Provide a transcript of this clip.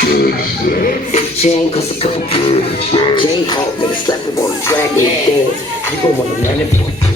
Big chain cost a couple J-Hawk, nigga slap him on the track and dance. You gon' wanna run it.